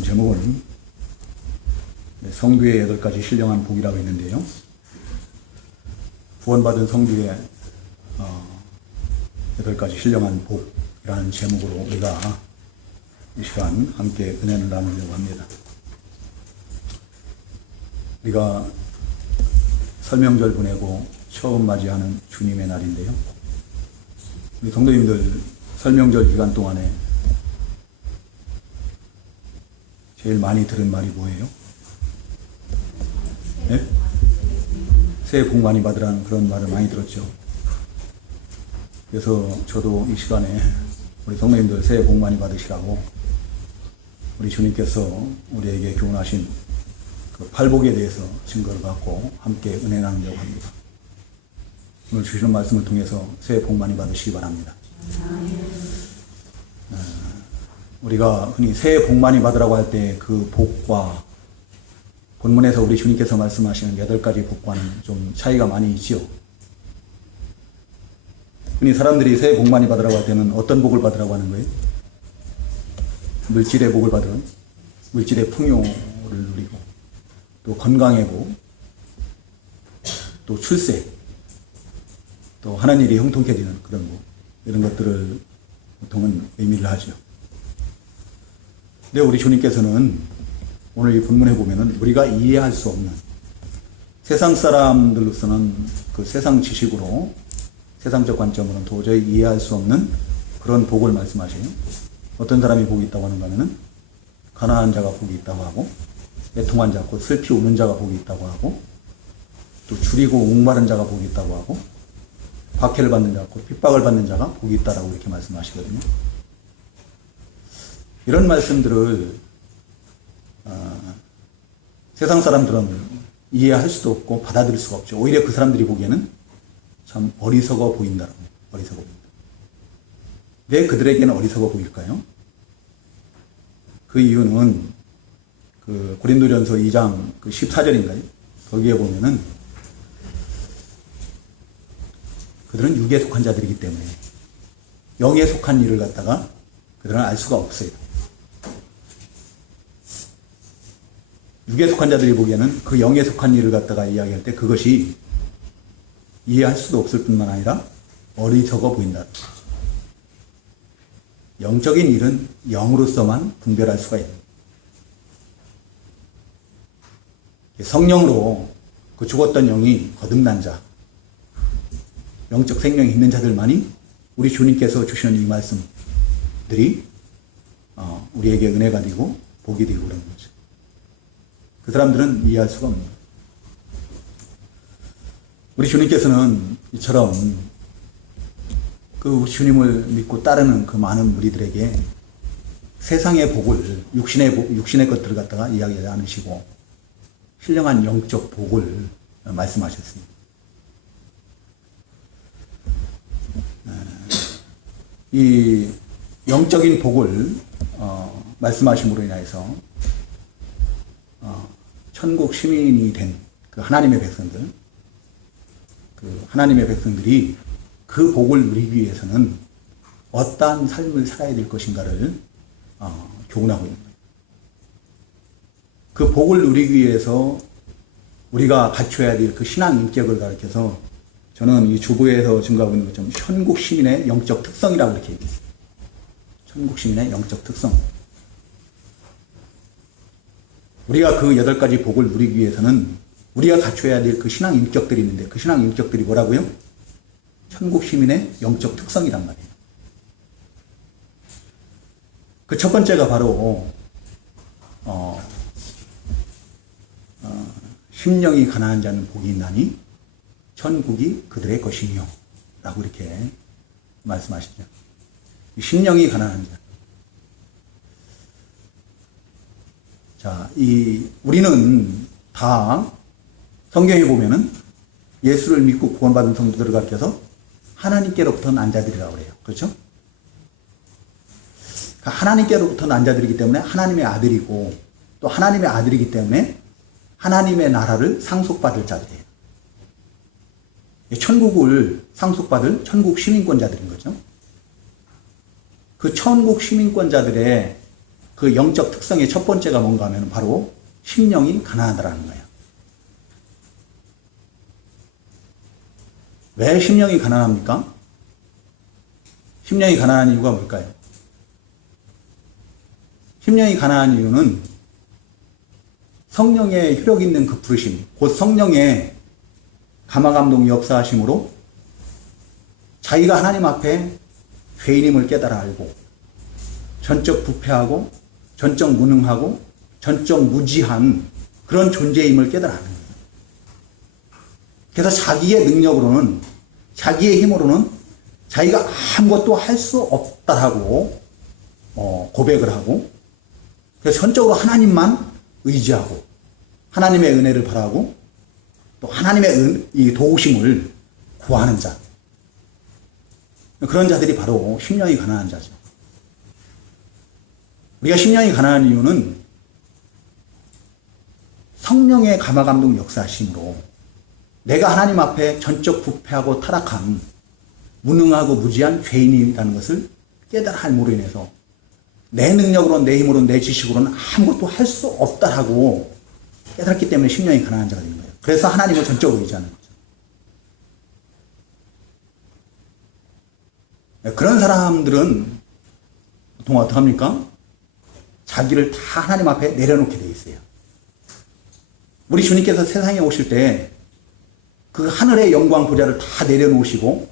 제목은 성도의 8가지 신령한 복이라고 했는데요. 구원받은 성도의 8가지 신령한 복이라는 제목으로 우리가 이 시간 함께 은혜를 나누려고 합니다. 우리가 설명절 보내고 처음 맞이하는 주님의 날인데요. 우리 성도님들 설명절 기간 동안에 제일 많이 들은 말이 뭐예요? 네? 새해 복 많이 받으라는 그런 말을 많이 들었죠. 그래서 저도 이 시간에 우리 성도님들 새해 복 많이 받으시라고 우리 주님께서 우리에게 교훈하신 그 팔복에 대해서 증거를 받고 함께 은혜 나누려고 합니다. 오늘 주시는 말씀을 통해서 새해 복 많이 받으시기 바랍니다. 우리가 흔히 새해 복 많이 받으라고 할 때 그 복과 본문에서 우리 주님께서 말씀하시는 8가지 복과는 좀 차이가 많이 있지요. 흔히 사람들이 새해 복 많이 받으라고 할 때는 어떤 복을 받으라고 하는 거예요? 물질의 복을 받으러, 물질의 풍요를 누리고, 또 건강의 복, 또 출세, 또 하는 일이 형통해지는 그런 복, 이런 것들을 보통은 의미를 하죠. 근데 우리 주님께서는 오늘 이 본문에 보면은 우리가 이해할 수 없는 세상 사람들로서는 그 세상 지식으로 세상적 관점으로는 도저히 이해할 수 없는 그런 복을 말씀하셔요. 어떤 사람이 복이 있다고 하는가 하면은 가난한 자가 복이 있다고 하고, 애통한 자, 곧 슬피 우는 자가 복이 있다고 하고, 또 줄이고 목마른 자가 복이 있다고 하고, 박해를 받는 자, 곧 핍박을 받는 자가 복이 있다라고 이렇게 말씀하시거든요. 이런 말씀들을 세상 사람들은 이해할 수도 없고 받아들일 수가 없죠. 오히려 그 사람들이 보기에는 참 어리석어 보인다라고. 어리석어 보인다. 왜 그들에게는 어리석어 보일까요? 그 이유는 그 고린도전서 2장 그 14절인가요? 거기에 보면은 그들은 육에 속한 자들이기 때문에 영에 속한 일을 갖다가 그들은 알 수가 없어요. 육에 속한 자들이 보기에는 그 영에 속한 일을 갖다가 이야기할 때 그것이 이해할 수도 없을 뿐만 아니라 어리석어 보인다. 영적인 일은 영으로서만 분별할 수가 있는. 성령으로 그 죽었던 영이 거듭난 자, 영적 생명이 있는 자들만이 우리 주님께서 주시는 이 말씀들이 우리에게 은혜가 되고 복이 되고 그런 거죠. 그 사람들은 이해할 수가 없는 거예요. 우리 주님께서는 이처럼 그 우리 주님을 믿고 따르는 그 많은 무리들에게 세상의 복을, 육신의 것들을 갖다가 이야기하지 않으시고 신령한 영적 복을 말씀하셨습니다. 이 영적인 복을 말씀하심으로 인해서 천국 시민이 된 그 하나님의 백성들이 그 복을 누리기 위해서는 어떠한 삶을 살아야 될 것인가를 교훈하고 있는 거예요. 그 복을 누리기 위해서 우리가 갖춰야 될 그 신앙 인격을 가르쳐서 저는 이 주부에서 증거하고 있는 것처럼 천국 시민의 영적 특성이라고 이렇게 얘기했어요. 천국 시민의 영적 특성. 우리가 그 8가지 복을 누리기 위해서는 우리가 갖춰야 될 그 신앙 인격들이 있는데 그 신앙 인격들이 뭐라고요? 천국 시민의 영적 특성이란 말이에요. 그 첫 번째가 바로 심령이 가난한 자는 복이 있나니 천국이 그들의 것이며 라고 이렇게 말씀하시죠. 심령이 가난한 자. 자, 우리는 다 성경에 보면은 예수를 믿고 구원받은 성도들을 가르쳐서 하나님께로부터 난 자들이라고 그래요. 그렇죠? 하나님께로부터 난 자들이기 때문에 하나님의 아들이고 또 하나님의 아들이기 때문에 하나님의 나라를 상속받을 자들이에요. 천국을 상속받을 천국 시민권자들인 거죠. 그 천국 시민권자들의 그 그 영적 특성의 첫 번째가 뭔가 하면 바로 심령이 가난하다라는 거예요. 왜 심령이 가난합니까? 심령이 가난한 이유가 뭘까요? 심령이 가난한 이유는 성령의 효력 있는 그 부르심, 곧 성령의 감화감동 역사하심으로 자기가 하나님 앞에 죄인임을 깨달아 알고 전적 부패하고 전적 무능하고 전적 무지한 그런 존재임을 깨달아 아는 거예요. 그래서 자기의 능력으로는 자기의 힘으로는 자기가 아무것도 할 수 없다라고 고백을 하고 그래서 전적으로 하나님만 의지하고 하나님의 은혜를 바라고 또 하나님의 이 도우심을 구하는 자, 그런 자들이 바로 심령이 가난한 자죠. 우리가 심령이 가난한 이유는 성령의 감화감동 역사하심으로 내가 하나님 앞에 전적 부패하고 타락한 무능하고 무지한 죄인이라는 것을 깨달아 함으로 인해서 내 능력으로 내 힘으로 내 지식으로는 아무것도 할 수 없다라고 깨달았기 때문에 심령이 가난한 자가 되는 거예요. 그래서 하나님을 전적으로 의지하는 거죠. 그런 사람들은 보통 어떡합니까? 자기를 다 하나님 앞에 내려놓게 돼 있어요. 우리 주님께서 세상에 오실 때 그 하늘의 영광 보좌를 다 내려놓으시고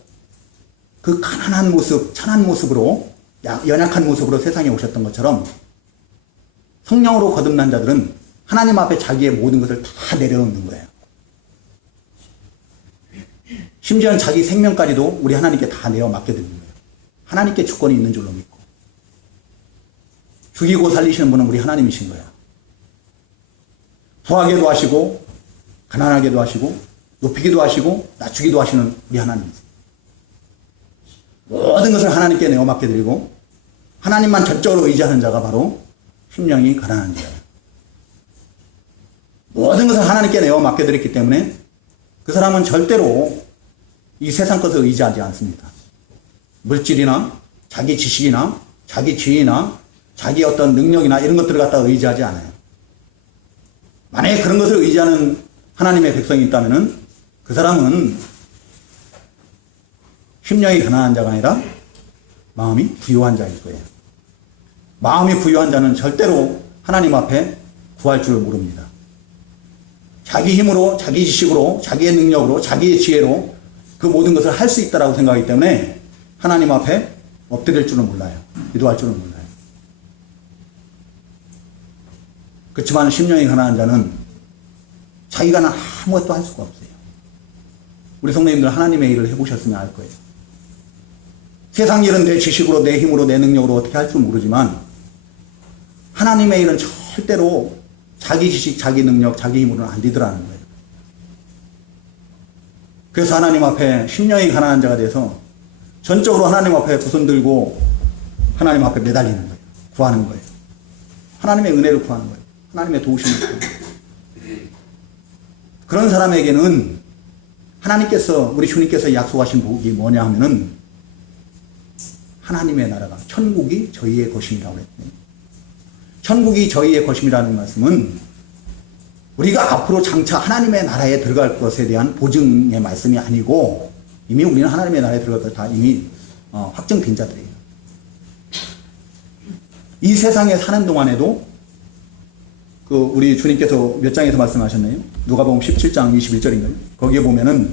그 가난한 모습, 천한 모습으로 연약한 모습으로 세상에 오셨던 것처럼 성령으로 거듭난 자들은 하나님 앞에 자기의 모든 것을 다 내려놓는 거예요. 심지어는 자기 생명까지도 우리 하나님께 다 내어 맡겨드리는 거예요. 하나님께 주권이 있는 줄로 믿고 죽이고 살리시는 분은 우리 하나님이신 거예요. 부하게도 하시고 가난하게도 하시고 높이기도 하시고 낮추기도 하시는 우리 하나님이세요. 모든 것을 하나님께 내어 맡겨드리고 하나님만 전적으로 의지하는 자가 바로 심령이 가난한 자예요. 모든 것을 하나님께 내어 맡겨드렸기 때문에 그 사람은 절대로 이 세상 것을 의지하지 않습니다. 물질이나 자기 지식이나 자기 지위나 자기 어떤 능력이나 이런 것들을 갖다가 의지하지 않아요. 만약에 그런 것을 의지하는 하나님의 백성이 있다면 그 사람은 심령이 가난한 자가 아니라 마음이 부유한 자일 거예요. 마음이 부유한 자는 절대로 하나님 앞에 구할 줄 모릅니다. 자기 힘으로, 자기 지식으로, 자기의 능력으로, 자기의 지혜로 그 모든 것을 할 수 있다고 생각하기 때문에 하나님 앞에 엎드릴 줄은 몰라요. 기도할 줄은 몰라요. 그렇지만 심령이 가난한 자는 자기가 아무것도 할 수가 없어요. 우리 성도님들 하나님의 일을 해보셨으면 알 거예요. 세상 일은 내 지식으로, 내 힘으로, 내 능력으로 어떻게 할 줄 모르지만 하나님의 일은 절대로 자기 지식, 자기 능력, 자기 힘으로는 안 되더라는 거예요. 그래서 하나님 앞에 심령이 가난한 자가 돼서 전적으로 하나님 앞에 두 손 들고 하나님 앞에 매달리는 거예요. 구하는 거예요. 하나님의 은혜를 구하는 거예요. 하나님의 도우심을 구하는 거예요. 그런 사람에게는 하나님께서, 우리 주님께서 약속하신 복이 뭐냐 하면은 하나님의 나라가, 천국이 저희의 것임이라고 했거든요. 천국이 저희의 것임이라는 말씀은 우리가 앞으로 장차 하나님의 나라에 들어갈 것에 대한 보증의 말씀이 아니고 이미 우리는 하나님의 나라에 들어갈 것 다 이미 확정된 자들이에요. 이 세상에 사는 동안에도 그 우리 주님께서 몇 장에서 말씀하셨나요? 누가복음 17장 21절인가요? 거기에 보면은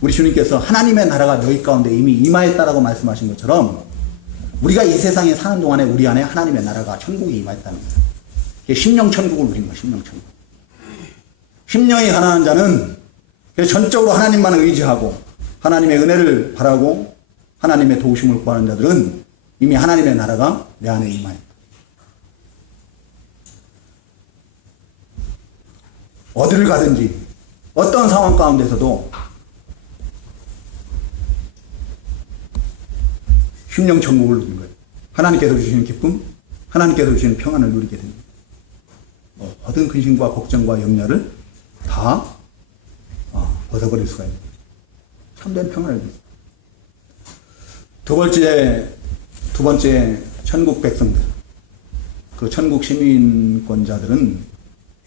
우리 주님께서 하나님의 나라가 너희 가운데 이미 임하였다라고 말씀하신 것처럼 우리가 이 세상에 사는 동안에 우리 안에 하나님의 나라가 천국이 임하였다는 거예요. 이게 심령 천국을 누린 거예요. 심령 천국. 심령이 가난한 자는 전적으로 하나님만 의지하고 하나님의 은혜를 바라고 하나님의 도우심을 구하는 자들은 이미 하나님의 나라가 내 안에 임하였다. 어디를 가든지 어떤 상황 가운데서도 심령 천국을 누리는 거예요. 하나님께서 주시는 기쁨, 하나님께서 주시는 평안을 누리게 됩니다. 모든 근심과 걱정과 염려를 다 벗어버릴 수가 있는 거예요. 참된 평안을 누립니다. 두 번째 천국 백성들. 그 천국 시민권자들은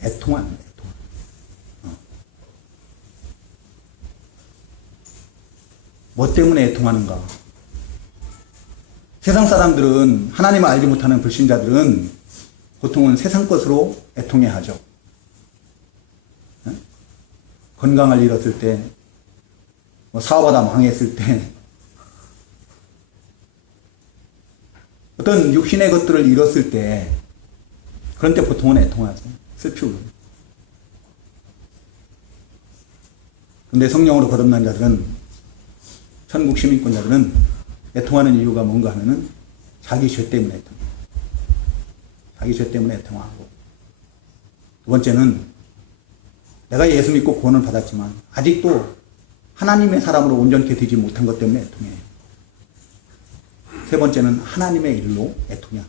애통합니다. 애통. 뭐 때문에 애통하는가? 세상 사람들은, 하나님을 알지 못하는 불신자들은 보통은 세상 것으로 애통해 하죠. 건강을 잃었을 때, 뭐 사업하다 망했을 때, 어떤 육신의 것들을 잃었을 때, 그런 때 보통은 애통하죠. 슬피 울어요. 근데 성령으로 거듭난 자들은, 천국 시민권자들은 애통하는 이유가 뭔가 하면은 자기 죄 때문에 애통해요. 자기 죄 때문에 애통하고. 두 번째는 내가 예수 믿고 구원을 받았지만 아직도 하나님의 사람으로 온전케 되지 못한 것 때문에 애통해요. 세 번째는 하나님의 일로 애통해요.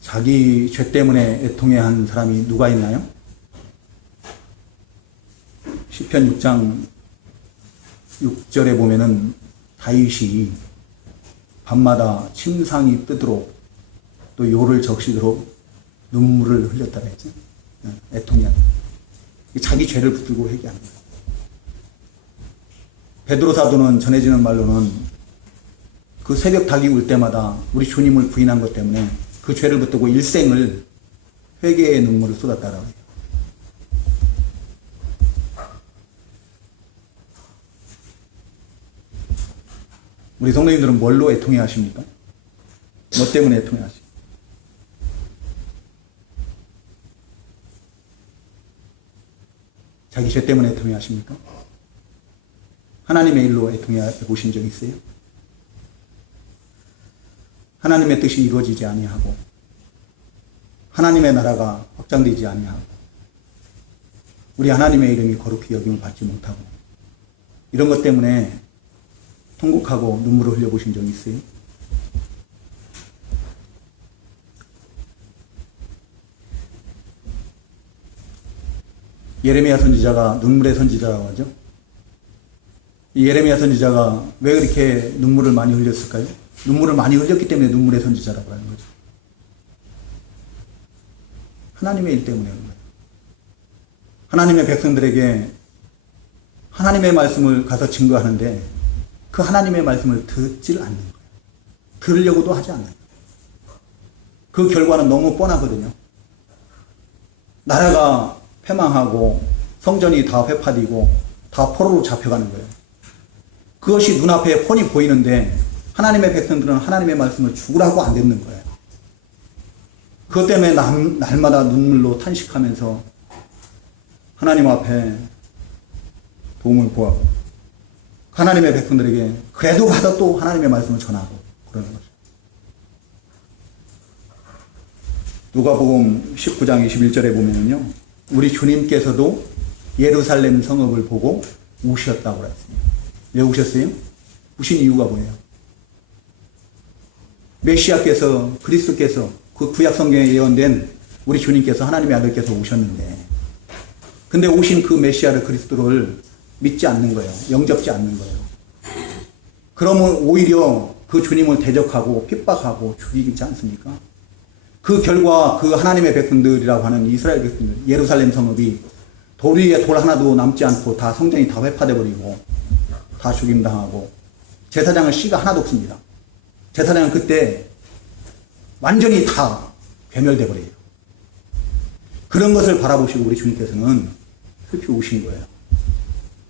자기 죄 때문에 애통해 한 사람이 누가 있나요? 시편 6장 6절에 보면은 다윗이 밤마다 침상이 뜨도록 또 요를 적시도록 눈물을 흘렸다고 했죠. 애통이야. 자기 죄를 붙들고 회개하는 거예요. 베드로 사도는 전해지는 말로는 그 새벽 닭이 울 때마다 우리 주님을 부인한 것 때문에 그 죄를 붙들고 일생을 회개의 눈물을 쏟았다라고 해요. 우리 성도님들은 뭘로 애통해 하십니까? 뭐 때문에 애통해 하십니까? 자기 죄 때문에 애통해 하십니까? 하나님의 일로 애통해 보신 적 있어요? 하나님의 뜻이 이루어지지 아니하고 하나님의 나라가 확장되지 아니하고 우리 하나님의 이름이 거룩히 여김을 받지 못하고 이런 것 때문에 통곡하고 눈물을 흘려보신 적이 있어요? 예레미야 선지자가 눈물의 선지자라고 하죠. 이 예레미야 선지자가 왜 그렇게 눈물을 많이 흘렸을까요? 눈물을 많이 흘렸기 때문에 눈물의 선지자라고 하는 거죠. 하나님의 일 때문에 그런 거예요. 하나님의 백성들에게 하나님의 말씀을 가서 증거하는데 그 하나님의 말씀을 듣질 않는 거예요. 들으려고도 하지 않아요. 그 결과는 너무 뻔하거든요. 나라가 패망하고 성전이 다 회파되고 다 포로로 잡혀가는 거예요. 그것이 눈앞에 훤히 보이는데 하나님의 백성들은 하나님의 말씀을 죽으라고 안 듣는 거예요. 그것 때문에 날마다 눈물로 탄식하면서 하나님 앞에 도움을 구하고 하나님의 백성들에게 그래도 가서 또 하나님의 말씀을 전하고 그러는 거죠. 누가복음 19장 21절에 보면은요, 우리 주님께서도 예루살렘 성읍을 보고 우셨다고 그랬습니다. 왜 우셨어요? 우신 이유가 뭐예요? 메시아께서, 그리스도께서, 그 구약 성경에 예언된 우리 주님께서 하나님의 아들께서 오셨는데, 근데 오신 그 메시아를, 그리스도를 믿지 않는 거예요. 영접지 않는 거예요. 그러면 오히려 그 주님을 대적하고 핍박하고 죽이지 않습니까? 그 결과 그 하나님의 백성들이라고 하는 이스라엘 백성들, 예루살렘 성읍이 돌 위에 돌 하나도 남지 않고 다 성전이 다 회파돼 버리고 다 죽임당하고 제사장은 씨가 하나도 없습니다. 제사장은 그때 완전히 다 괴멸돼 버려요. 그런 것을 바라보시고 우리 주님께서는 슬피 우신 거예요.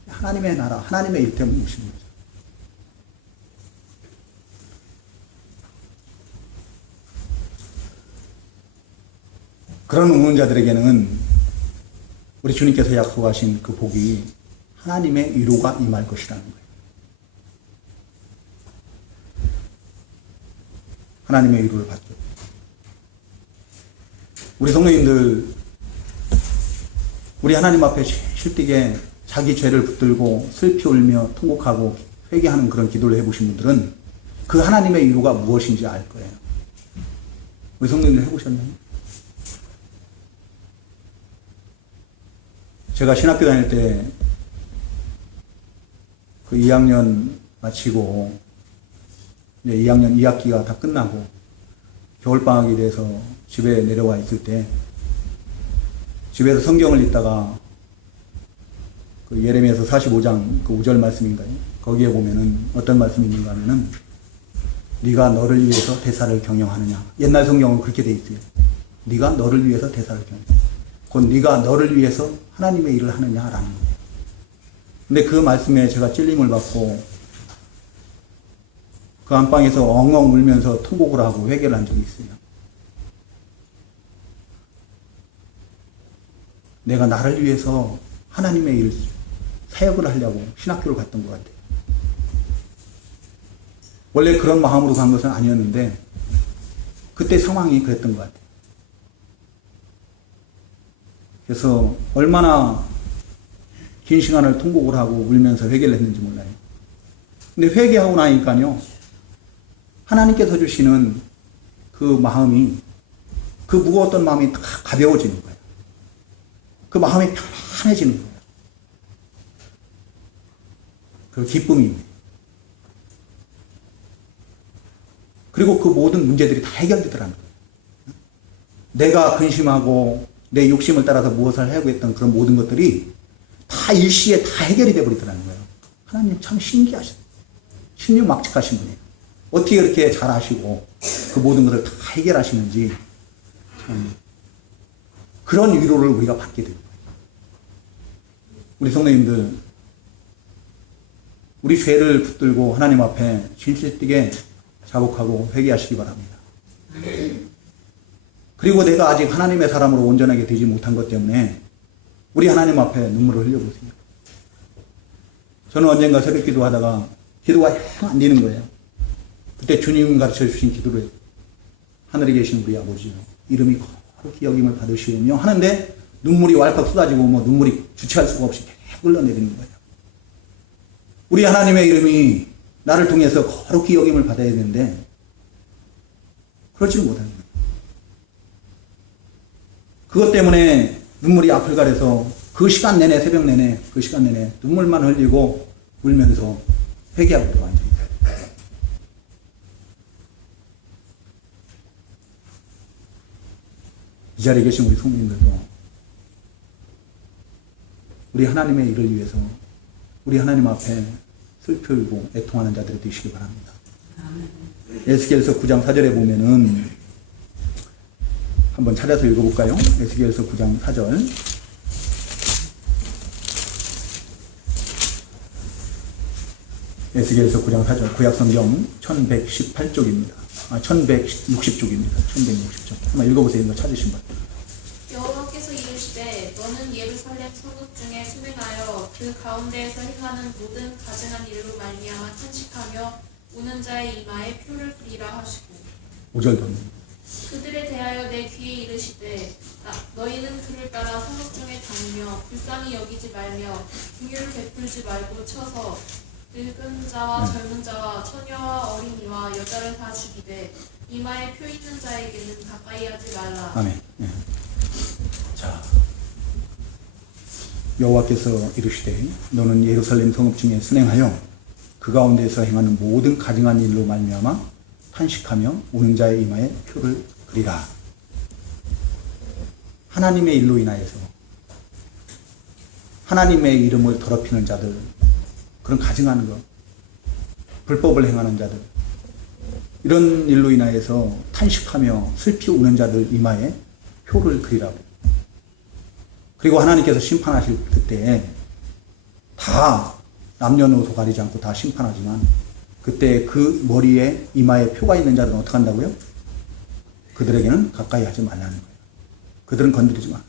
하나님의 나라, 하나님의 일 때문에 우신 거죠. 그런 우는 자들에게는 우리 주님께서 약속하신 그 복이 하나님의 위로가 임할 것이라는 거예요. 하나님의 위로를 받죠. 우리 성도님들, 우리 하나님 앞에 실되게 자기 죄를 붙들고 슬피 울며 통곡하고 회개하는 그런 기도를 해보신 분들은 그 하나님의 위로가 무엇인지 알 거예요. 우리 성도님들 해보셨나요? 제가 신학교 다닐 때 그 2학년 마치고 이제 2학년 2학기가 다 끝나고 겨울방학이 돼서 집에 내려와 있을 때 집에서 성경을 읽다가 그 예레미야서 45장 그 5절 말씀인가요? 거기에 보면은 어떤 말씀이 있는가 하면은 네가 너를 위해서 대사를 경영하느냐. 옛날 성경은 그렇게 돼 있어요. 네가 너를 위해서 대사를 경영. 곧 네가 너를 위해서 하나님의 일을 하느냐라는 거예요. 근데 그 말씀에 제가 찔림을 받고 그 안방에서 엉엉 울면서 통곡을 하고 회개를 한 적이 있어요. 내가 나를 위해서 하나님의 일, 사역을 하려고 신학교를 갔던 것 같아요. 원래 그런 마음으로 간 것은 아니었는데 그때 상황이 그랬던 것 같아요. 그래서 얼마나 긴 시간을 통곡을 하고 울면서 회개를 했는지 몰라요. 근데 회개하고 나니까요, 하나님께서 주시는 그 마음이, 그 무거웠던 마음이 다 가벼워지는 거예요. 그 마음이 편안해지는 거예요. 그 기쁨입니다. 그리고 그 모든 문제들이 다 해결되더라는 거예요. 내가 근심하고 내 욕심을 따라서 무엇을 하려고 했던 그런 모든 것들이 다 일시에 다 해결이 되어버리더라는 거예요. 하나님 참 신기하신, 신유막측하신 분이에요. 어떻게 이렇게 잘 아시고 그 모든 것을 다 해결하시는지 참 그런 위로를 우리가 받게 됩니다. 우리 성도님들, 우리 죄를 붙들고 하나님 앞에 진실되게 자복하고 회개하시기 바랍니다. 그리고 내가 아직 하나님의 사람으로 온전하게 되지 못한 것 때문에 우리 하나님 앞에 눈물을 흘려보세요. 저는 언젠가 새벽 기도하다가 기도가 영 안 되는 거예요. 그때 주님 가르쳐 주신 기도를 하늘에 계신 우리 아버지요, 이름이 거룩히 여김을 받으시오며 하는데 눈물이 왈칵 쏟아지고 뭐 눈물이 주체할 수가 없이 계속 흘러내리는 거예요. 우리 하나님의 이름이 나를 통해서 거룩히 여김을 받아야 되는데 그렇지는 못하는 거예요. 그것 때문에 눈물이 앞을 가려서 그 시간 내내, 새벽 내내, 그 시간 내내 눈물만 흘리고 울면서 회개하고 또 앉아있어요. 이 자리에 계신 우리 성도님들도 우리 하나님의 일을 위해서 우리 하나님 앞에 슬피 울고 애통하는 자들이 되시기 바랍니다. 에스겔서 9장 4절에 보면은 한번 찾아서 읽어볼까요? 에스겔서 9장 4절. 에스겔서 9장 4절. 구약성경 1118쪽입니다. 1160쪽입니다. 1160쪽. 한번 읽어보세요. 이거 찾으신 분. 여호와께서 이르시되 너는 예루살렘 성읍 중에 순행하여 그 가운데에서 행하는 모든 가증한 일로 말미암아 탄식하며 우는 자의 이마에 표를 그리라 하시고 5절 더. 그들에 대하여 내 귀에 이르시되 너희는 그를 따라 성읍 중에 다니며 불쌍히 여기지 말며 긍휼을 베풀지 말고 쳐서 늙은 자와 젊은 자와 처녀와 어린이와 여자를 다 죽이되 이마에 표 있는 자에게는 가까이 하지 말라. 아멘. 네. 자, 여호와께서 이르시되 너는 예루살렘 성읍 중에 순행하여 그 가운데에서 행하는 모든 가증한 일로 말미암아 탄식하며 우는 자의 이마에 표를 그리라. 하나님의 일로 인하여서 하나님의 이름을 더럽히는 자들, 그런 가증하는 것, 불법을 행하는 자들, 이런 일로 인하여서 탄식하며 슬피 우는 자들 이마에 표를 그리라고. 그리고 하나님께서 심판하실 그때 다 남녀노소 가리지 않고 다 심판하지만 그때 그 머리에 이마에 표가 있는 자들은 어떻게 한다고요? 그들에게는 가까이 하지 말라는 거예요. 그들은 건드리지 마.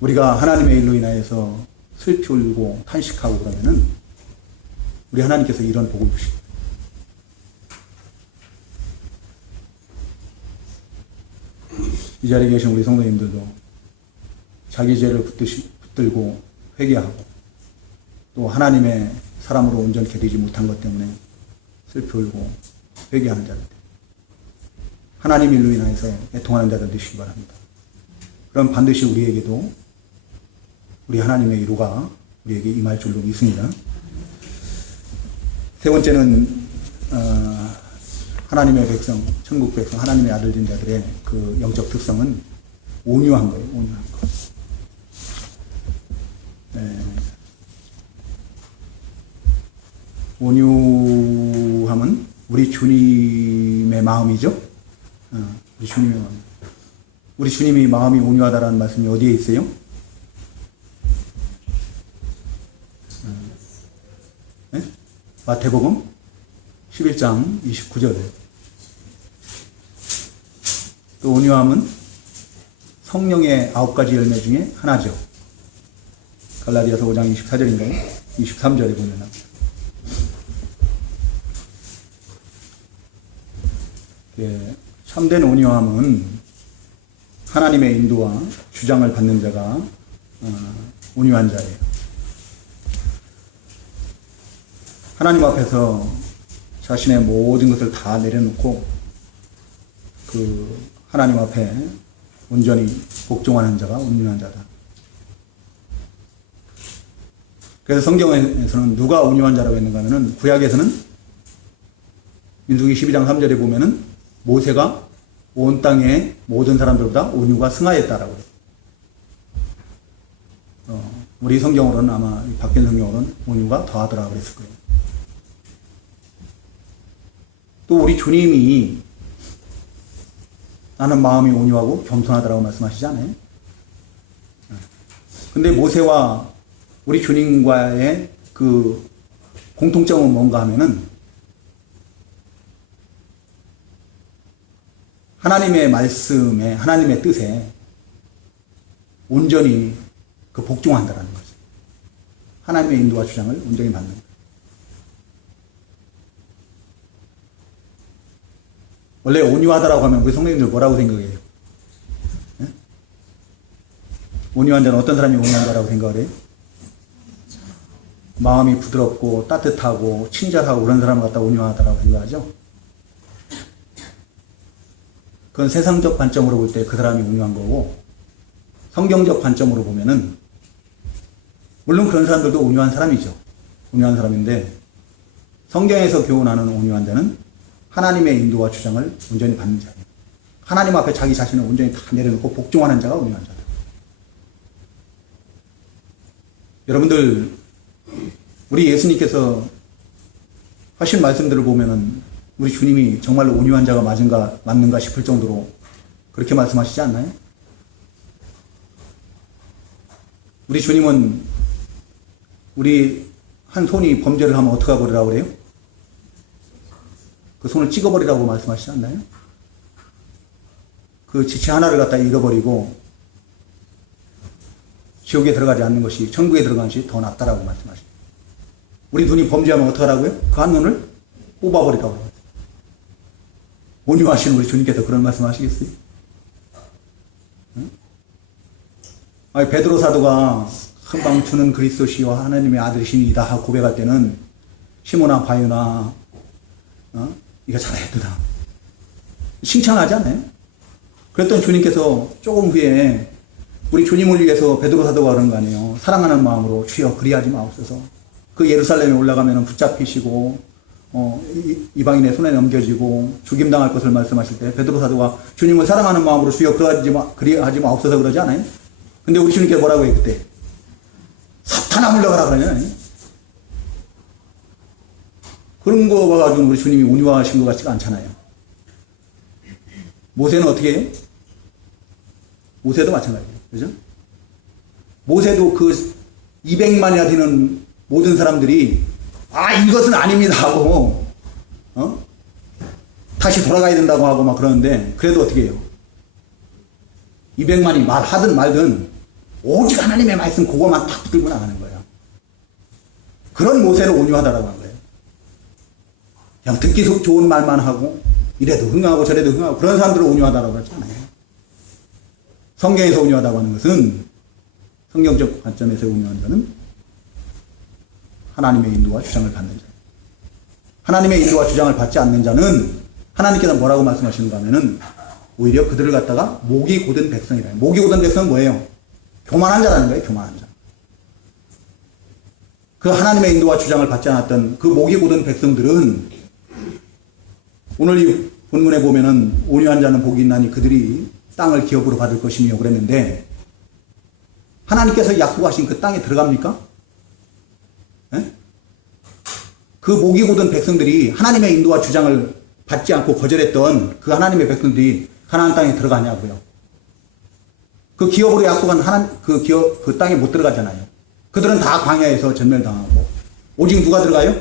우리가 하나님의 일로 인하여서 슬피 울고 탄식하고 그러면은 우리 하나님께서 이런 복을 주십니다. 이 자리에 계신 우리 성도님들도 자기 죄를 붙들고 회개하고 또 하나님의 사람으로 온전히 되지 못한 것 때문에 슬피 울고 회개하는 자들, 하나님 일로 인해서 애통하는 자들 되시기 바랍니다. 그럼 반드시 우리에게도 우리 하나님의 위로가 우리에게 임할 줄로 믿습니다. 세 번째는 하나님의 백성, 천국 백성, 하나님의 아들 된 자들의 그 영적 특성은 온유한 거예요. 온유한 거. 네. 온유함은 우리 주님의 마음이죠. 우리 주님의 마음. 우리 주님이 마음이 온유하다라는 말씀이 어디에 있어요? 네? 마태복음 11장 29절에. 또 온유함은 성령의 9가지 열매 중에 하나죠. 갈라디아서 5장 24절인가요? 23절에 보면 예, 참된 온유함은 하나님의 인도와 주장을 받는 자가 온유한 자예요. 하나님 앞에서 자신의 모든 것을 다 내려놓고 그 하나님 앞에 온전히 복종하는 자가 온유한 자다. 그래서 성경에서는 누가 온유한 자라고 했는가 하면은 구약에서는 민수기 12장 3절에 보면은 모세가 온 땅의 모든 사람들보다 온유가 승하였다라고 해요. 우리 성경으로는 아마 바뀐 성경으로는 온유가 더하더라고 그랬을 거예요. 또 우리 주님이 나는 마음이 온유하고 겸손하다라고 말씀하시지 않아요? 근데 모세와 우리 주님과의 그 공통점은 뭔가 하면은 하나님의 말씀에, 하나님의 뜻에 온전히 그 복종한다라는 거죠. 하나님의 인도와 주장을 온전히 받는 거예요. 원래 온유하다라고 하면 우리 성도님들 뭐라고 생각해요? 네? 온유한 자는 어떤 사람이 온유한 자라고 생각을 해요? 마음이 부드럽고 따뜻하고 친절하고 그런 사람을 갖다 온유하다라고 생각하죠? 그건 세상적 관점으로 볼 때 그 사람이 온유한 거고, 성경적 관점으로 보면은 물론 그런 사람들도 온유한 사람이죠. 온유한 사람인데 성경에서 교훈하는 온유한 자는 하나님의 인도와 주장을 온전히 받는 자예요. 하나님 앞에 자기 자신을 온전히 다 내려놓고 복종하는 자가 온유한 자다. 여러분들, 우리 예수님께서 하신 말씀들을 보면은 우리 주님이 정말로 온유한 자가 맞는가 싶을 정도로 그렇게 말씀하시지 않나요? 우리 주님은 우리 한 손이 범죄를 하면 어떻게 버리라고 그래요? 그 손을 찍어버리라고 말씀하시지 않나요? 그 지체 하나를 갖다 잃어버리고 지옥에 들어가지 않는 것이 천국에 들어가는 것이 더 낫다라고 말씀하시죠. 우리 눈이 범죄하면 어떻게 하라고요? 그 한 눈을 뽑아버리라고 합니다. 온유하신 우리 주님께서 그런 말씀 하시겠어요? 응? 아니, 베드로 사도가 금방 주는 그리스도시와 하나님의 아들이시니이다 하고 고백할 때는 시몬아 바요나 이거 잘했다 칭찬하지 않아요? 그랬던 주님께서 조금 후에 우리 주님을 위해서 베드로 사도가 그런 거 아니에요. 사랑하는 마음으로 주여 그리하지 마옵소서. 그 예루살렘에 올라가면 붙잡히시고 이방인의 손에 넘겨지고 죽임당할 것을 말씀하실 때 베드로 사도가 주님을 사랑하는 마음으로 주여 그리하지 마옵소서 그러지 않아요? 근데 우리 주님께서 뭐라고 해요 그때? 사탄아 물러가라 그러잖아요. 그런 거 봐가지고 우리 주님이 온유하신 것 같지가 않잖아요. 모세는 어떻게 해요? 모세도 마찬가지예요. 그죠? 모세도 그 200만이나 되는 모든 사람들이 이것은 아닙니다 하고 다시 돌아가야 된다고 하고 막 그러는데 그래도 어떻게 해요? 200만이 말하든 말든 오직 하나님의 말씀 그거만 딱 붙들고 나가는 거예요. 그런 모세를 온유하다라고 한 거예요. 그냥 듣기 좋은 말만 하고 이래도 흥하고 저래도 흥하고 그런 사람들을 온유하다라고 하잖아요. 성경에서 온유하다고 하는 것은 성경적 관점에서 온유한 자는 하나님의 인도와 주장을 받는 자예요. 하나님의 인도와 주장을 받지 않는 자는 하나님께서 뭐라고 말씀하시는가 하면은 오히려 그들을 갖다가 목이 곧은 백성이라요. 목이 곧은 백성은 뭐예요? 교만한 자라는 거예요. 교만한 자. 그 하나님의 인도와 주장을 받지 않았던 그 목이 곧은 백성들은 오늘 이 본문에 보면은 온유한 자는 복이 있나니 그들이 땅을 기업으로 받을 것이며 그랬는데 하나님께서 약속하신 그 땅에 들어갑니까? 예? 그 목이 곧은 백성들이 하나님의 인도와 주장을 받지 않고 거절했던 그 하나님의 백성들이 가나안 땅에 들어가냐고요. 그 기업으로 약속한 그 땅에 못 들어가잖아요. 그들은 다 광야에서 전멸당하고 오직 누가 들어가요?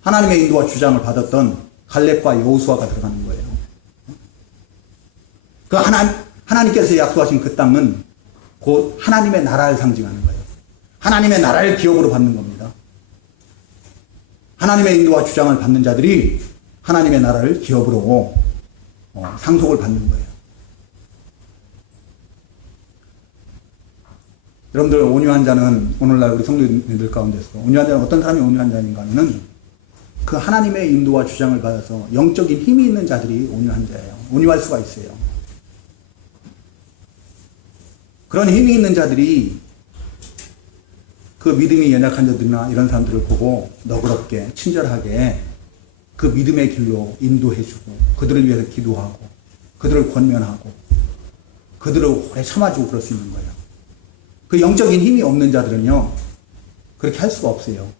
하나님의 인도와 주장을 받았던 갈렙과 여호수아가 들어가는 거예요. 그 하나님께서 약속하신 그 땅은 곧 하나님의 나라를 상징하는 거예요. 하나님의 나라를 기업으로 받는 겁니다. 하나님의 인도와 주장을 받는 자들이 하나님의 나라를 기업으로 상속을 받는 거예요. 여러분들 온유한 자는 오늘날 우리 성도님들 가운데서 온유한 자는 어떤 사람이 온유한 자인가 하면은 그 하나님의 인도와 주장을 받아서 영적인 힘이 있는 자들이 온유한 자예요. 온유할 수가 있어요. 그런 힘이 있는 자들이 그 믿음이 연약한 자들이나 이런 사람들을 보고 너그럽게 친절하게 그 믿음의 길로 인도해주고 그들을 위해서 기도하고 그들을 권면하고 그들을 오래 참아주고 그럴 수 있는 거예요. 그 영적인 힘이 없는 자들은요 그렇게 할 수가 없어요.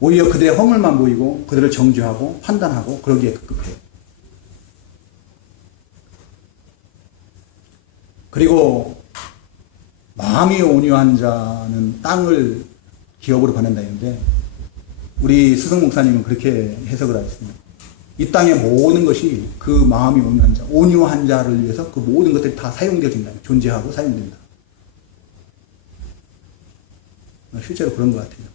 오히려 그들의 허물만 보이고 그들을 정죄하고 판단하고 그러기에 급급해요. 그리고 마음이 온유한 자는 땅을 기업으로 받는다 했는데 우리 스승 목사님은 그렇게 해석을 하셨습니다. 이 땅의 모든 것이 그 마음이 온유한 자, 온유한 자를 위해서 그 모든 것들이 다 사용되어진다. 존재하고 사용된다. 실제로 그런 것 같아요.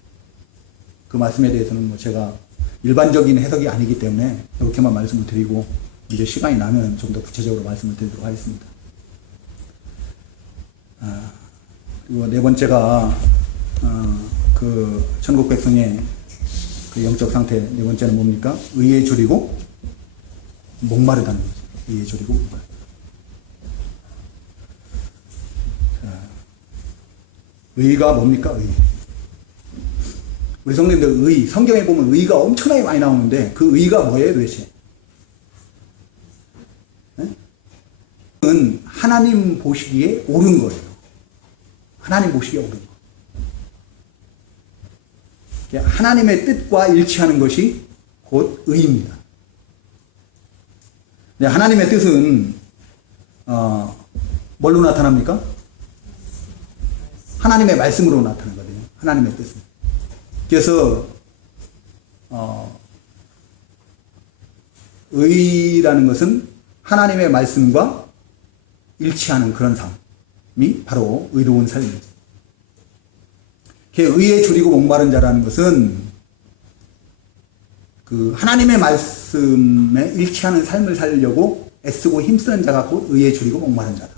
그 말씀에 대해서는 뭐 제가 일반적인 해석이 아니기 때문에 이렇게만 말씀을 드리고 이제 시간이 나면 좀 더 구체적으로 말씀을 드리도록 하겠습니다. 그리고 네 번째가 그 천국 백성의 그 영적 상태 네 번째는 뭡니까? 의에 줄이고 목마르다는 거죠. 의에 줄이고 목마르다. 의가 뭡니까? 의. 우리 성도님들 의, 성경에 보면 의가 엄청나게 많이 나오는데 그 의가 뭐예요 도대체? 은 하나님 보시기에 옳은 거예요. 하나님 보시기에 옳은 거. 하나님의 뜻과 일치하는 것이 곧 의입니다. 네, 하나님의 뜻은 뭘로 나타납니까? 하나님의 말씀으로 나타나거든요. 하나님의 뜻은. 그래서 의라는 것은 하나님의 말씀과 일치하는 그런 삶이 바로 의로운 삶입니다. 의에 줄이고 목마른 자라는 것은 그 하나님의 말씀에 일치하는 삶을 살려고 애쓰고 힘쓰는 자가 곧 의에 줄이고 목마른 자다.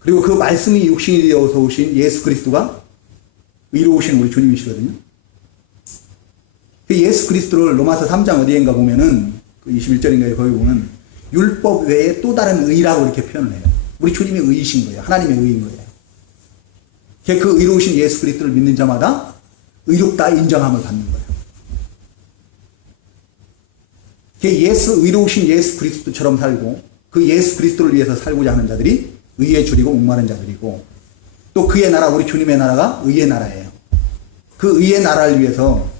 그리고 그 말씀이 육신이 되어서 오신 예수 그리스도가 의로우신 우리 주님이시거든요. 그 예수 그리스도를 로마서 3장 어디인가 보면은 그 21절인가에 거기 보면 율법 외에 또 다른 의라고 이렇게 표현을 해요. 우리 주님이 의이신 거예요. 하나님의 의인 거예요. 그 의로우신 예수 그리스도를 믿는 자마다 의롭다 인정함을 받는 거예요. 의로우신 예수 그리스도처럼 살고 그 예수 그리스도를 위해서 살고자 하는 자들이 의에 줄이고 목마른 자들이고 또 그의 나라 우리 주님의 나라가 의의 나라예요. 그 의의 나라를 위해서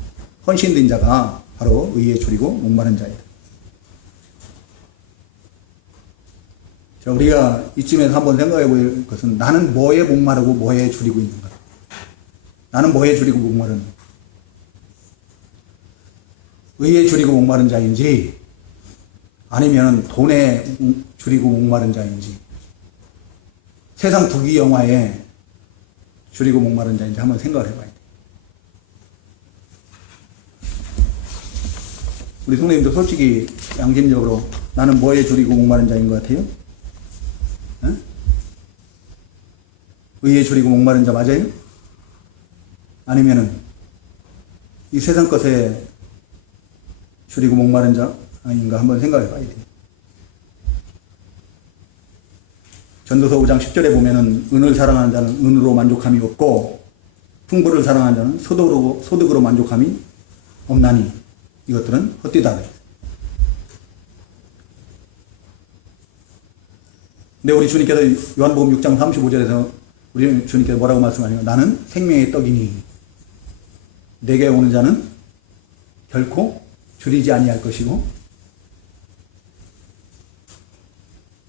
헌신된 자가 바로 의에 줄이고 목마른 자예요. 자, 우리가 이쯤에서 한번 생각해 볼 것은 나는 뭐에 목마르고 뭐에 줄이고 있는가? 나는 뭐에 줄이고 목마른 의에 줄이고 목마른 자인지 아니면 돈에 줄이고 목마른 자인지 세상 부귀영화에 줄이고 목마른 자인지 한번 생각을 해봐야 돼요. 우리 성도님도 솔직히 양심적으로 나는 뭐에 줄이고 목마른 자인 것 같아요? 에? 의에 줄이고 목마른 자 맞아요? 아니면은 이 세상 것에 줄이고 목마른 자 아닌가 한번 생각해 봐야 돼요. 전도서 5장 10절에 보면은 은을 사랑하는 자는 은으로 만족함이 없고 풍부를 사랑하는 자는 소득으로 만족함이 없나니 이것들은 헛되다. 근데 우리 주님께서 요한복음 6장 35절에서 우리 주님께서 뭐라고 말씀하시냐면 나는 생명의 떡이니 내게 오는 자는 결코 줄이지 아니할 것이고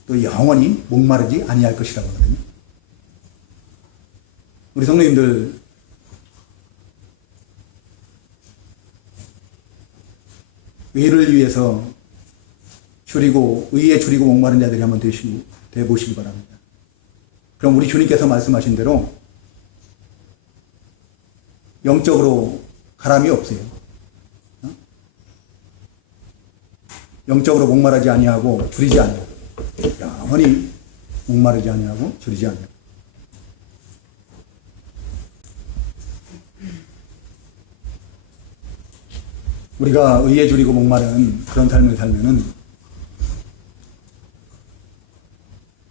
또 영원히 목마르지 아니할 것이라고 하거든요. 우리 성도님들 의를 위해서 의에 줄이고 목마른 자들이 한번 되보시기 바랍니다. 그럼 우리 주님께서 말씀하신 대로 영적으로 가람이 없어요. 영적으로 목마르지 아니하고 줄이지 아니하고 영원히 목마르지 아니하고 줄이지 아니하고 우리가 의에 줄이고 목마른 그런 삶을 살면은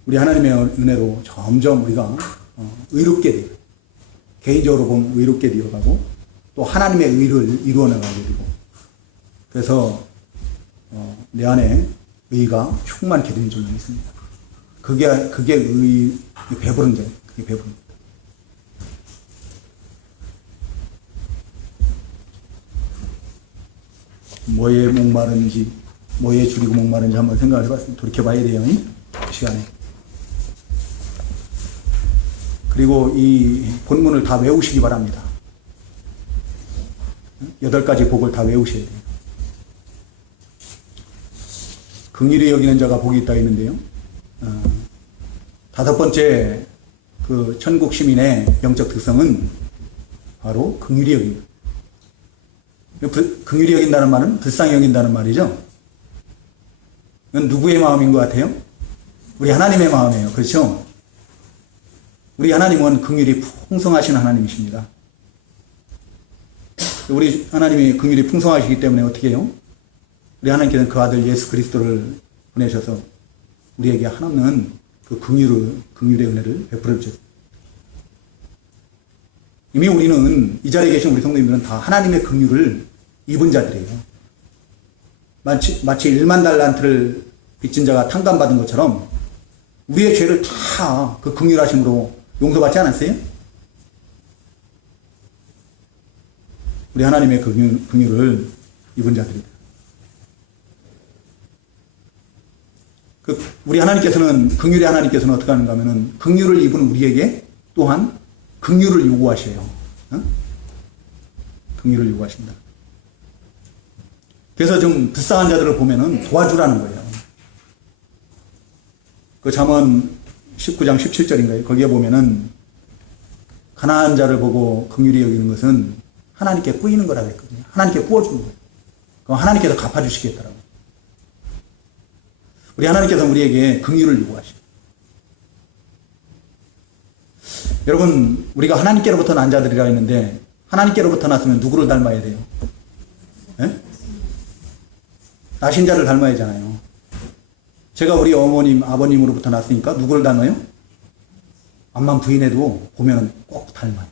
우리 하나님의 은혜로 점점 우리가 의롭게 돼요. 개인적으로 보면 의롭게 되어가고 또 하나님의 의를 이루어나가게 되고 그래서 내 안에 의가 충만케 되는 줄로 믿습니다. 그게 의 배부른 자예요. 그게 배부릅니다. 뭐에 목마른지 뭐에 줄이고 목마른지 한번 생각을 해봤습니다. 돌이켜봐야 돼요. 이 시간에. 그리고 이 본문을 다 외우시기 바랍니다. 8가지 복을 다 외우셔야 돼요. 긍휼히 여기는 자가 복이 있다 했는데요. 5번째 그 천국 시민의 영적 특성은 바로 긍휼히 여깁니다. 긍휼히 여긴다는 말은 불쌍히 여긴다는 말이죠. 이건 누구의 마음인 것 같아요? 우리 하나님의 마음이에요. 그렇죠? 우리 하나님은 긍휼이 풍성하신 하나님이십니다. 우리 하나님이 긍휼이 풍성하시기 때문에 어떻게 해요? 우리 하나님께서는 그 아들 예수 그리스도를 보내셔서 우리에게 한없는 그 긍휼의 은혜를 베풀어 주셨습니다. 이미 우리는 이 자리에 계신 우리 성도님들은 다 하나님의 긍휼을 입은 자들이에요. 마치 1만 달란트를 빚진 자가 탕감받은 것처럼 우리의 죄를 다 그 긍휼하심으로 용서받지 않았어요? 우리 하나님의 긍휼을 입은 자들이다. 우리 하나님께서는 긍휼의 하나님께서는 어떻게 하는가 하면은 긍휼을 입은 우리에게 또한 긍휼을 요구하셔요. 긍휼을 요구하신다. 그래서 좀 불쌍한 자들을 보면은 도와주라는 거예요. 그 잠언 19장 17절인가요? 거기에 보면은 가난한 자를 보고 긍휼히 여기는 것은 하나님께 꾸이는 거라고 했거든요. 하나님께 꾸어주는 거예요. 그럼 하나님께서 갚아주시겠더라고요. 우리 하나님께서 우리에게 긍휼을 요구하시죠. 여러분, 우리가 하나님께로부터 난 자들이라 했는데 하나님께로부터 났으면 누구를 닮아야 돼요? 예? 나신 자를 닮아야 하잖아요. 제가 우리 어머님, 아버님으로부터 났으니까 누구를 닮아요? 암만 부인해도 보면 꼭 닮아요.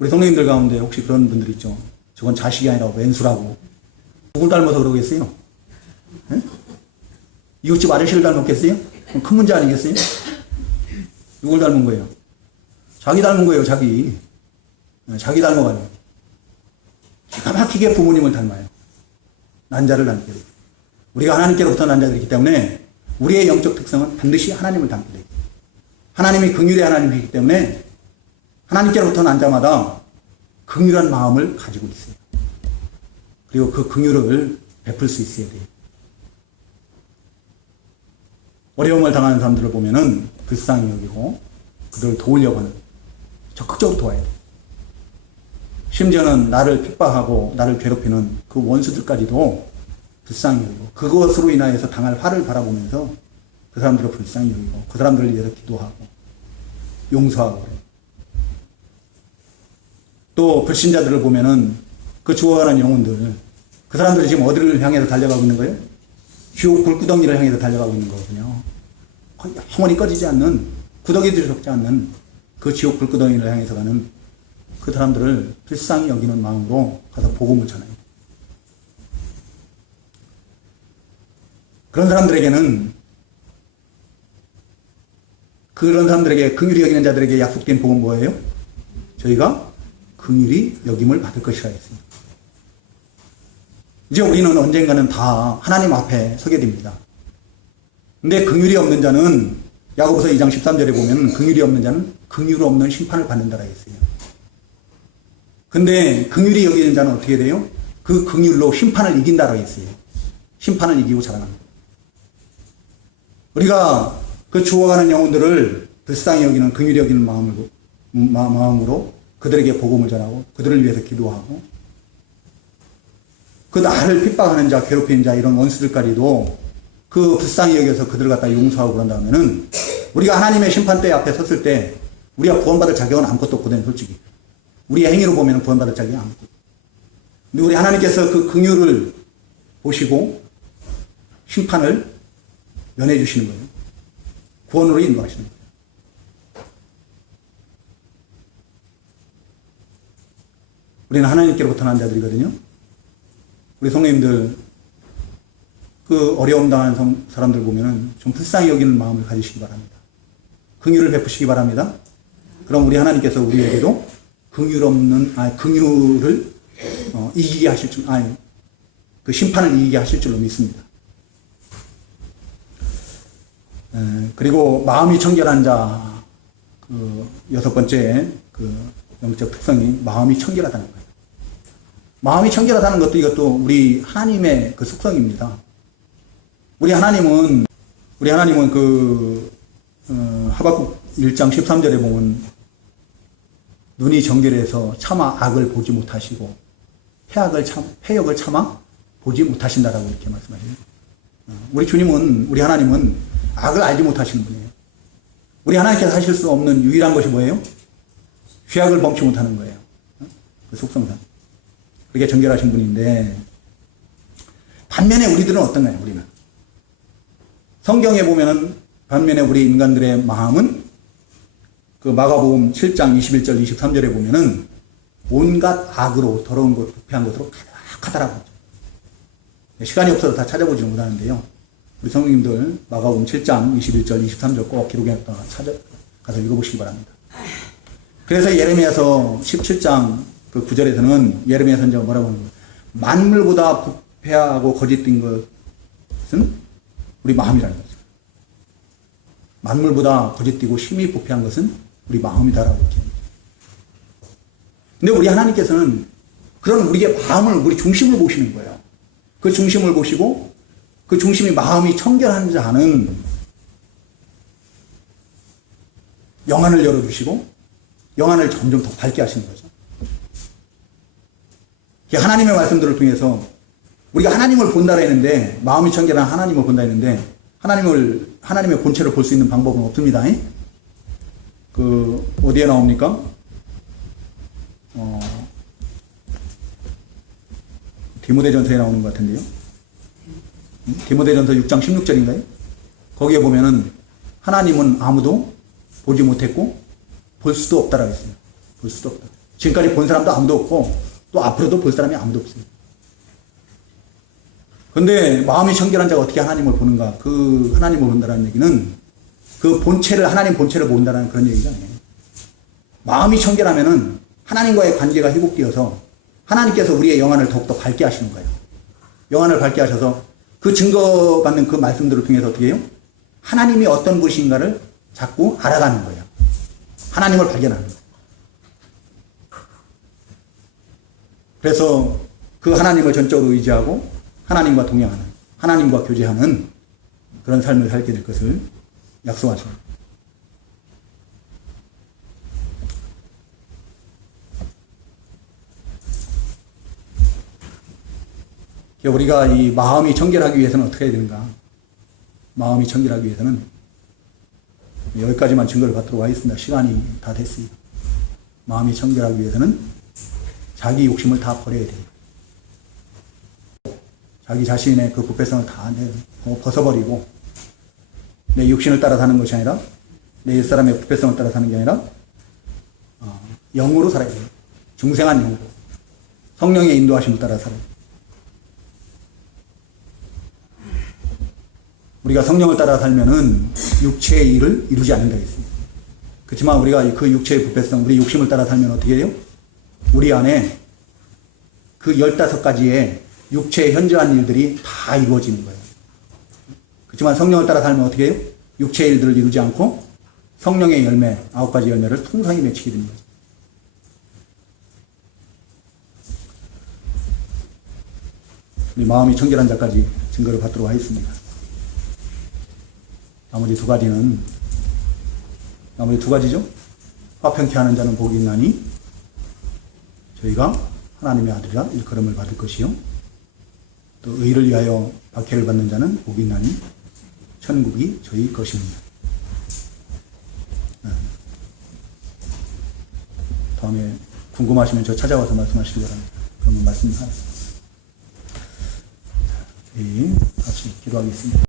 우리 성도님들 가운데 혹시 그런 분들 있죠? 저건 자식이 아니라 왼수라고. 누굴 닮아서 그러겠어요? 예? 이웃집 아저씨를 닮았겠어요? 그럼 큰 문제 아니겠어요? 누굴 닮은 거예요? 자기 닮은 거예요, 자기. 자기 닮아가지고. 기가 막히게 부모님을 닮아요. 난자를 닮게 돼요. 우리가 하나님께로부터 난 자들이기 때문에 우리의 영적 특성은 반드시 하나님을 닮게 돼요. 하나님이 긍휼의 하나님이기 때문에 하나님께로부터 난 자마다 긍휼한 마음을 가지고 있어요. 그리고 그 긍휼을 베풀 수 있어야 돼요. 어려움을 당하는 사람들을 보면은 불쌍히 여기고 그들을 도우려고 하는, 적극적으로 도와야 돼요. 심지어는 나를 핍박하고 나를 괴롭히는 그 원수들까지도 불쌍히 여기고 그것으로 인하여서 당할 화를 바라보면서 그 사람들을 불쌍히 여기고 그 사람들을 위해서 기도하고 용서하고 그래요. 또 불신자들을 보면은 그 죽어가는 영혼들, 그 사람들이 지금 어디를 향해서 달려가고 있는 거예요? 지옥 불구덩이를 향해서 달려가고 있는 거거든요. 영원히 꺼지지 않는, 구더기들이 적지 않는 그 지옥 불구덩이를 향해서 가는 그 사람들을 불쌍히 여기는 마음으로 가서 복음을 전해요. 그런 사람들에게는, 그런 사람들에게, 긍휼히 여기는 자들에게 약속된 복은 뭐예요? 저희가 긍휼히 여김을 받을 것이라 했습니다. 이제 우리는 언젠가는 다 하나님 앞에 서게 됩니다. 근데 긍휼이 없는 자는, 야고보서 2장 13절에 보면 긍휼이 없는 자는 긍휼 없는 심판을 받는다라 했어요. 근데 긍휼히 여기는 자는 어떻게 돼요? 그 긍휼로 심판을 이긴다라고 했어요. 심판을 이기고 자라납니다. 우리가 그 죽어가는 영혼들을 불쌍히 여기는, 긍휼히 여기는 마음으로 그들에게 복음을 전하고 그들을 위해서 기도하고, 그 나를 핍박하는 자, 괴롭히는 자, 이런 원수들까지도 그 불쌍히 여겨서 그들을 갖다 용서하고 그런다면은, 우리가 하나님의 심판대 앞에 섰을 때 우리가 구원받을 자격은 아무것도 없거든요, 솔직히. 우리의 행위로 보면 구원받을 자격이 아무것도 없고. 근데 우리 하나님께서 그 긍휼을 보시고 심판을 면해 주시는 거예요. 구원으로 인도하시는 거예요. 우리는 하나님께로부터 난 자들이거든요. 우리 성도님들, 그 어려움 당하는 사람들 보면은 좀 불쌍히 여기는 마음을 가지시기 바랍니다. 긍휼을 베푸시기 바랍니다. 그럼 우리 하나님께서 우리에게도 긍휼을 이기게 하실 줄, 그 심판을 이기게 하실 줄로 믿습니다. 그리고 마음이 청결한 자, 그 여섯 번째 그 영적 특성이 마음이 청결하다는 거예요. 마음이 청결하다는 것도, 이것도 우리 하나님의 그 속성입니다. 우리 하나님은 하박국 1장 13절에 보면 눈이 정결해서 차마 악을 보지 못하시고 패역을 차마 보지 못하신다라고 이렇게 말씀하시죠. 우리 주님은, 우리 하나님은 악을 알지 못하시는 분이에요. 우리 하나님께서 하실 수 없는 유일한 것이 뭐예요? 죄악을 범치 못하는 거예요. 그 속성상. 그렇게 정결하신 분인데, 반면에 우리들은 어떤가요? 우리는 성경에 보면은, 반면에 우리 인간들의 마음은 그 마가복음 7장 21절 23절에 보면은 온갖 악으로, 더러운 것, 부패한 것으로 가득하다라고 하죠. 시간이 없어서 다 찾아보지 못하는데요. 우리 성도님들 마가복음 7장 21절 23절 꼭 기록해놨다가 가서 읽어보시기 바랍니다. 그래서 예레미야서 17장 그 9절에서는 예레미야 선지자가 뭐라고 하는 거예요? 만물보다 부패하고 거짓된 것은 우리 마음이라는 거죠. 만물보다 거짓되고 심히 부패한 것은 우리 마음이다라고 이렇게 합니다. 근데 우리 하나님께서는 그런 우리의 마음을, 우리 중심을 보시는 거예요. 그 중심을 보시고 그 중심이 마음이 청결한 자는 영안을 열어주시고 영안을 점점 더 밝게 하시는 거죠. 하나님의 말씀들을 통해서 우리가 하나님을 본다라 했는데, 마음이 청결한 하나님을 본다 했는데, 하나님의 본체를 볼 수 있는 방법은 없습니다. 그, 어디에 나옵니까? 디모데전서에 나오는 것 같은데요. 디모데전서 6장 16절인가요? 거기에 보면은 하나님은 아무도 보지 못했고 볼 수도 없다라고 했어요. 볼 수도 없다. 지금까지 본 사람도 아무도 없고 또 앞으로도 볼 사람이 아무도 없어요. 근데 마음이 청결한 자가 어떻게 하나님을 보는가? 그 하나님을 본다라는 얘기는 그 본체를, 하나님 본체를 본다라는 그런 얘기가 아니에요. 마음이 청결하면은 하나님과의 관계가 회복되어서 하나님께서 우리의 영안을 더욱더 밝게 하시는 거예요. 영안을 밝게 하셔서 그 증거받는 그 말씀들을 통해서 어떻게 해요? 하나님이 어떤 분이신가를 자꾸 알아가는 거예요. 하나님을 발견하는 거예요. 그래서 그 하나님을 전적으로 의지하고 하나님과 동행하는, 하나님과 교제하는 그런 삶을 살게 될 것을 약속하십니다. 우리가 이 마음이 청결하기 위해서는 어떻게 해야 되는가? 마음이 청결하기 위해서는 여기까지만 증거를 받도록 하겠습니다. 시간이 다 됐습니다. 마음이 청결하기 위해서는 자기 욕심을 다 버려야 돼요. 자기 자신의 그 부패성을 다 벗어버리고 내 육신을 따라 사는 것이 아니라 내 옛사람의 부패성을 따라 사는 게 아니라 영으로 살아야 돼요. 중생한 영으로. 성령의 인도하심을 따라 살아야 돼요. 우리가 성령을 따라 살면은 육체의 일을 이루지 않는다 했습니다. 그렇지만 우리가 그 육체의 부패성, 우리 욕심을 따라 살면 어떻게 해요? 우리 안에 그 15가지의 육체의 현저한 일들이 다 이루어지는 거예요. 그렇지만 성령을 따라 살면 어떻게 해요? 육체의 일들을 이루지 않고 성령의 열매, 9가지 열매를 풍성히 맺히게 됩니다. 우리 마음이 청결한 자까지 증거를 받도록 하겠습니다. 나머지 두 가지죠? 화평케 하는 자는 복이 있나니 저희가 하나님의 아들이라 일컬음을 받을 것이요. 또 의를 위하여 박해를 받는 자는 복이 있나니 천국이 저희 것입니다. 다음에 궁금하시면 저 찾아와서 말씀하시기 바랍니다. 그러면 말씀하겠습니다. 같이 기도하겠습니다.